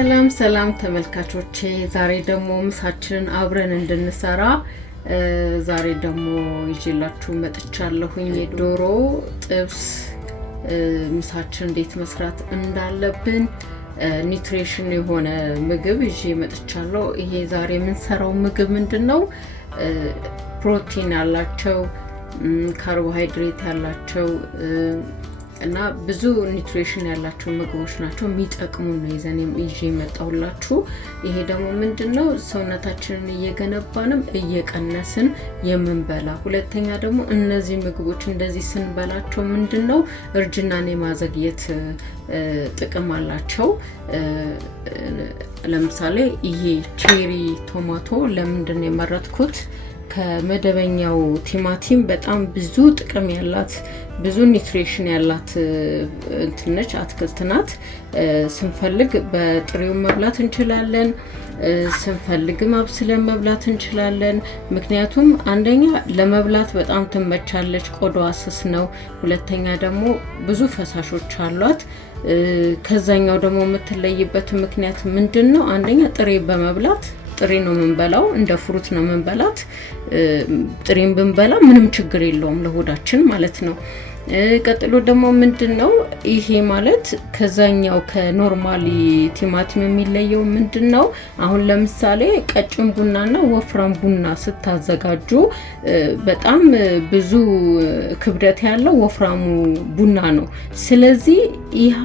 ሰላም ሰላም ተመልካቾቼ ዛሬ ደግሞ ምሳችንን አብረን እንድንሰራ ዛሬ ደግሞ ይዤላችሁ መጥቻለሁኝ የዶሮ ጥብስ ምሳችን እንዴት መስራት እንዳለብን ኒውትሪሽን የሆነ ምግብ ይዤ መጥቻለሁ። ይሄ ዛሬ የምንሰራው ምግብ ምንድነው? ፕሮቲን ያላቸው ካርቦሃይድሬት ያላቸው እና ብዙ ኒውትሪሽን ያላቸው ምግቦች ናቸው። የሚጠቅሙ ነው ይዤ መጣሁላችሁ። ይሄ ደግሞ ምንድነው? ሰውነታችንን እየገነባንም እየቀነስን የምንበላ። ሁለተኛ ደግሞ እነዚህ ምግቦች እንደዚህ ስንበላቸው ምንድነው? እርጅናን የማዘግየት ጥቅም አላቸው። ለምሳሌ ይሄ ቼሪ ቶማቶ ለምንድነው የመረጥኩት? ከመደበኛው ቲማቲም በጣም ብዙ ጥቅም ያላት ብዙ ኒውትሪሽን ያላት እንትነች አትክልት ናት። ስንፈልግ በጥሬው መብላት እንችላለን፣ ስንፈልግ ማብሰለን መብላት እንችላለን። ምክንያቱም አንደኛ ለመብላት በጣም ትመቻለች፣ ቆዳዋ ስስ ነው። ሁለተኛ ደግሞ ብዙ ፈሳሾች አሏት። ከዛኛው ደግሞ የምትለይበት ምክንያት ምንድነው? አንደኛ ጥሬ በመብላት ጥሬ ነው የምንበላው፣ እንደ ፍሩት ነው የምንበላት። ጥሬን ብንበላ ምንም ችግር የለውም ለሆዳችን ማለት ነው። ቀጥሎ ደግሞ ምንድነው ይሄ ማለት ከዛኛው ከኖርማሊ ቲማቲም የሚለየው ምንድነው? አሁን ለምሳሌ ቀጭን ቡናና ወፍራም ቡና ስታዘጋጁ በጣም ብዙ ክብደት ያለው ወፍራሙ ቡና ነው። ስለዚህ ይሄ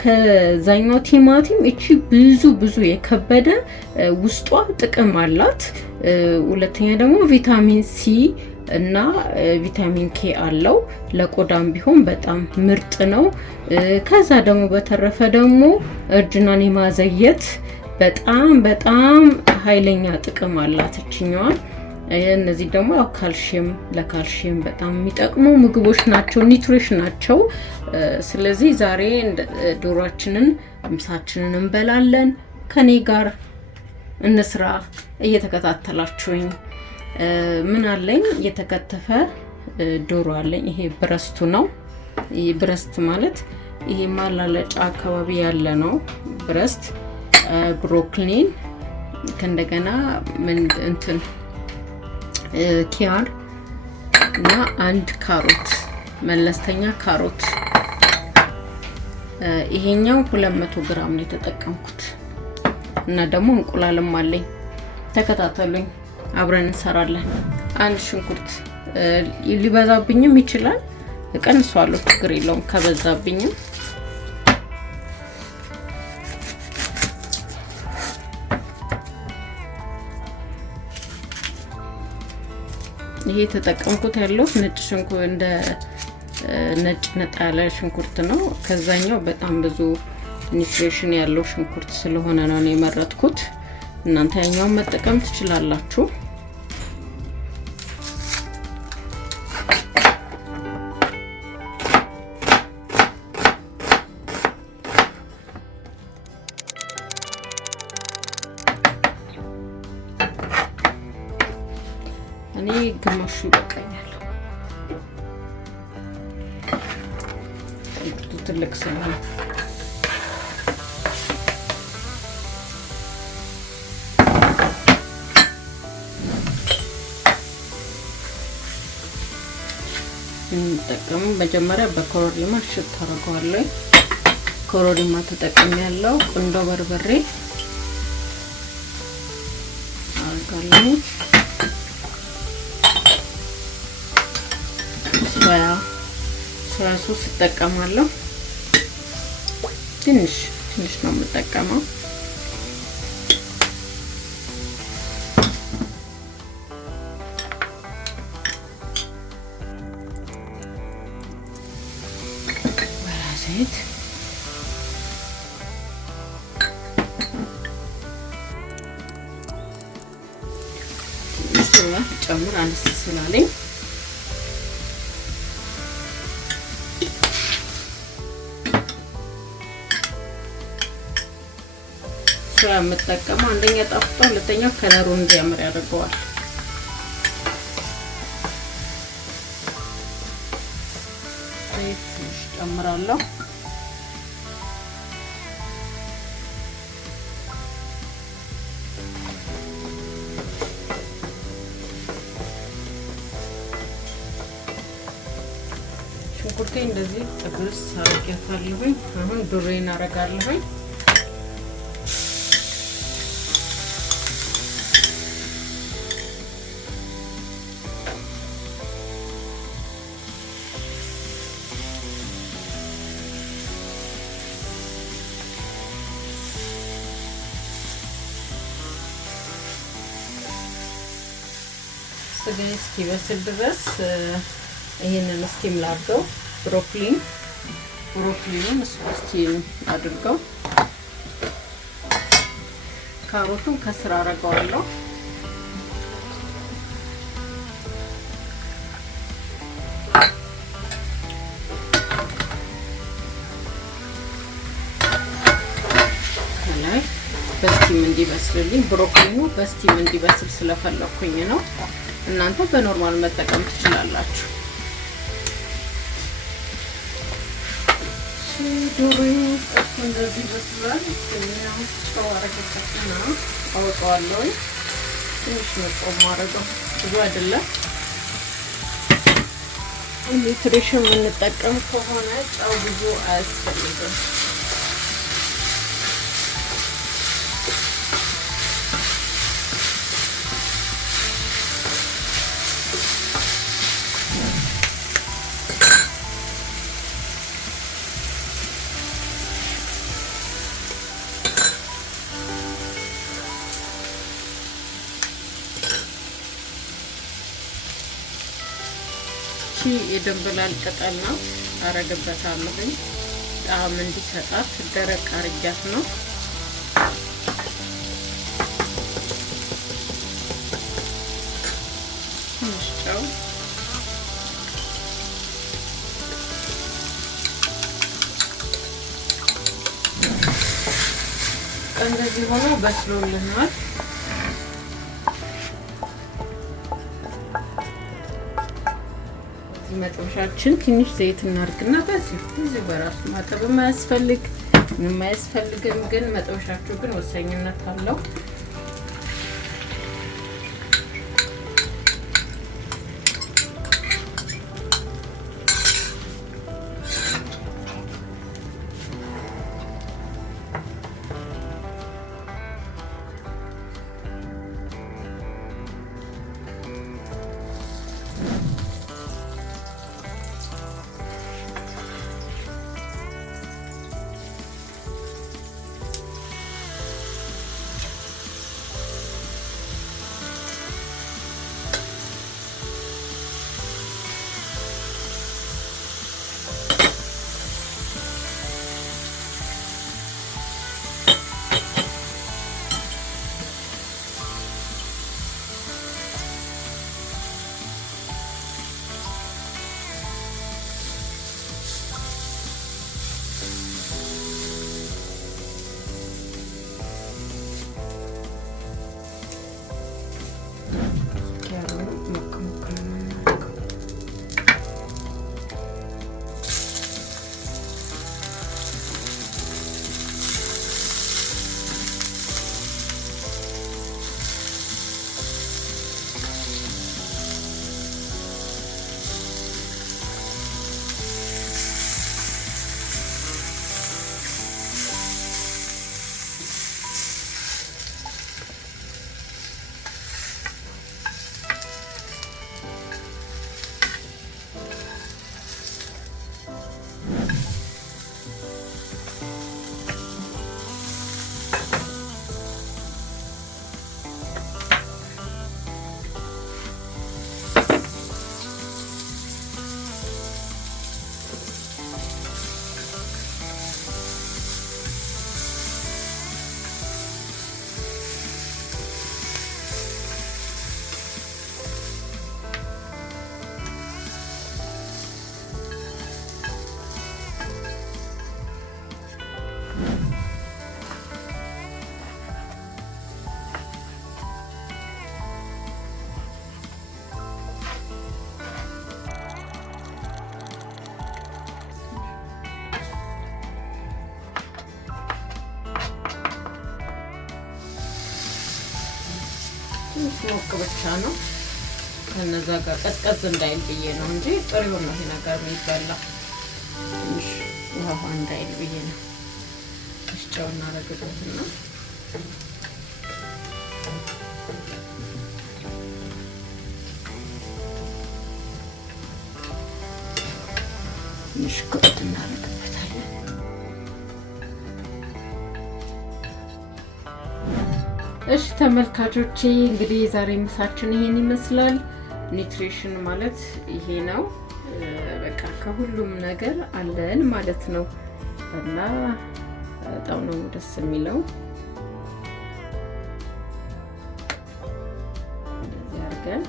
ከዛኛው ቲማቲም እቺ ብዙ የከበደ ውስጧ ጥቅም አላት። ሁለተኛ ደግሞ ቪታሚን ሲ እና ቪታሚን ኬ አለው። ለቆዳም ቢሆን በጣም ምርጥ ነው። ከዛ ደግሞ በተረፈ ደግሞ እርጅናን የማዘየት በጣም ኃይለኛ ጥቅም አላት እቺኛዋ። እነዚህ ደግሞ ያው ለካልሽየም በጣም የሚጠቅሙ ምግቦች ናቸው፣ ኒውትሪሽን ናቸው። ስለዚህ ዛሬ ዶሮአችንን ምሳችንን እንበላለን። ከኔ ጋር እንስራ። እየተከታተላችሁኝ ምን አለኝ? የተከተፈ ዶሮ አለኝ። ይሄ ብረስቱ ነው። ይሄ ብረስት ማለት ይሄ ማላለጫ አካባቢ ያለ ነው ብረስት። ብሮኮሊን ከእንደገና ኪያር እና አንድ ካሮት፣ መለስተኛ ካሮት። ይሄኛው 200 ግራም ነው የተጠቀምኩት። እና ደግሞ እንቁላልም አለኝ። ተከታተሉኝ፣ አብረን እንሰራለን። አንድ ሽንኩርት ሊበዛብኝም ይችላል፣ እቀንሷለሁ፣ ችግር የለውም ከበዛብኝም። ይሄ ተጠቀምኩት ያለው ነጭ ሽንኩርት እንደ ነጭ ነጣ ያለ ሽንኩርት ነው። ከዛኛው በጣም ብዙ ኒውትሪሽን ያለው ሽንኩርት ስለሆነ ነው የመረጥኩት። እናንተ ያኛውን መጠቀም ትችላላችሁ። እኔ ግማሹ ይበቃኛል። ትልቅ ስለሆነ እንጠቀም። መጀመሪያ በኮረሪማ እሽት አደርገዋለሁ። ኮረሪማ ተጠቅሜያለሁ። ቁንዶ በርበሬ አደርጋለሁ። ሶያ ሶስ እጠቀማለሁ። ትንሽ ነው የምጠቀመው። ዘይት ጨምር አነስ ስላለኝ የምጠቀመው አንደኛ ጣፍጣ፣ ሁለተኛ ከለሩ እንዲያምር ያደርገዋል። ዘይት ጨምራለሁ። ሽንኩርቴ እንደዚህ ጥብስ አድርጌያታለሁኝ። አሁን ዶሮዬን አረጋለሁኝ። ስጋዬ እስኪበስል ድረስ ይሄንን ስቲም ላድርገው። ብሮኮሊኑን ስቲም አድርገው። ካሮቱን ከስር አደርገዋለሁ። ከላይ በስቲም እንዲበስልልኝ ብሮኮሊኑ በስቲም እንዲበስል ስለፈለኩኝ ነው። እናንተ በኖርማል መጠቀም ትችላላችሁ። ዶሮዬ እንደዚህ በስሏል። አሁን ጨው አረገበትና አወጣዋለሁ። ትንሽ ነው ጨው ማረገው፣ ብዙ አይደለም። ኒውትሪሽን የምንጠቀም ከሆነ ጨው ብዙ አያስፈልግም። የድንብላል ቅጠል ነው አረግበታለሁኝ። ጣዕም እንዲሰጣት ደረቅ አርጃት ነው። ትንሽ ጨው፣ እንደዚህ ሆኖ በስሎልናል። መጥበሻችን ትንሽ ዘይት እናርግና በዚህ በራሱ ማጠብ የማያስፈልግ ምንም አያስፈልግም። ግን መጥበሻችሁ ግን ወሳኝነት አለው። ሞቅ ብቻ ነው። ከነዛ ጋር ቀዝቀዝ እንዳይል ብዬ ነው እንጂ ጥሬውን ነው ይሄ ነገር የሚበላ። ትንሽ ውሃ እንዳይል ብዬ ነው። ጨው እናደርግበትና ትንሽ ከት እናደርግበታለን። እሺ ተመልካቾቼ እንግዲህ ዛሬ ምሳችን ይሄን ይመስላል። ኒውትሪሽን ማለት ይሄ ነው። በቃ ከሁሉም ነገር አለን ማለት ነው እና በጣም ነው ደስ የሚለው። እንደዚህ አድርገን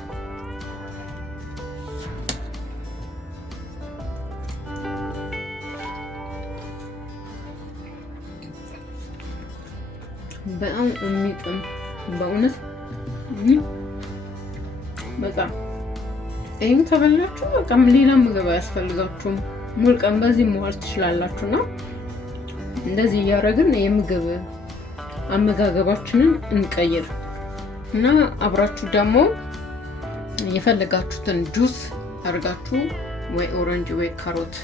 በጣም የሚጥም በእውነት በጣም ይሄን ከበላችሁ በቃ ሌላ ምግብ አያስፈልጋችሁም። ሙሉ ቀን በዚህ መዋል ትችላላችሁና እንደዚህ እያደረግን የምግብ አመጋገባችንን እንቀይር እና አብራችሁ ደግሞ የፈለጋችሁትን ጁስ አድርጋችሁ ወይ ኦሬንጅ ወይ ካሮት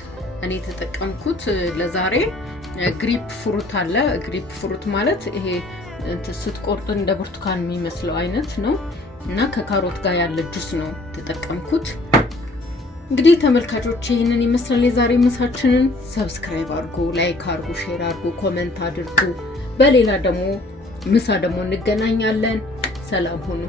እኔ ተጠቀምኩት ለዛሬ ግሪፕ ፍሩት አለ። ግሪፕ ፍሩት ማለት ይሄ ስትቆርጥ እንደ ብርቱካን የሚመስለው አይነት ነው እና ከካሮት ጋር ያለ ጁስ ነው ተጠቀምኩት። እንግዲህ ተመልካቾች ይሄንን ይመስላል የዛሬ ምሳችንን። ሰብስክራይብ አድርጉ፣ ላይክ አድርጉ፣ ሼር አድርጉ፣ ኮሜንት አድርጉ። በሌላ ደግሞ ምሳ ደግሞ እንገናኛለን። ሰላም ሁኑ።